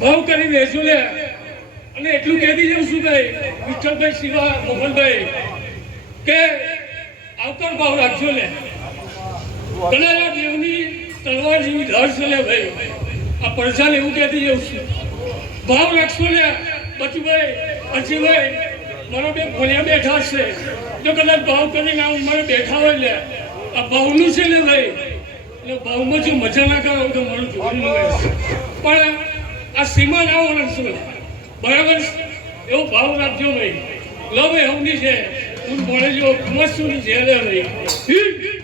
ભાવ કરી દેજો લે અને એટલું કહી દીધું શું ભાઈ વિઠ્ઠલભાઈ શિવા મોહનભાઈ કે આવકાર ભાવ રાખજો લે કનૈયા દેવની તલવાર જેવી ધર છે લે ભાઈ આ પ્રજાને એવું કહેતી જવું છું ભાવ રાખશો લે બચુભાઈ અજીભાઈ મારો બે ભોળિયા બેઠા છે જો કદાચ ભાવ કરીને આવું મારે બેઠા હોય લે આ ભાવનું છે લે ભાઈ એટલે ભાવમાં જો મજા ના કરો તો મારું જોવાનું હોય પણ આ સીમા ના ઓળખશો બરાબર એવો ભાવ રાખજો ભાઈ લો ભાઈ હમની છે તું ભણે જો મસ્ત છે લે ભાઈ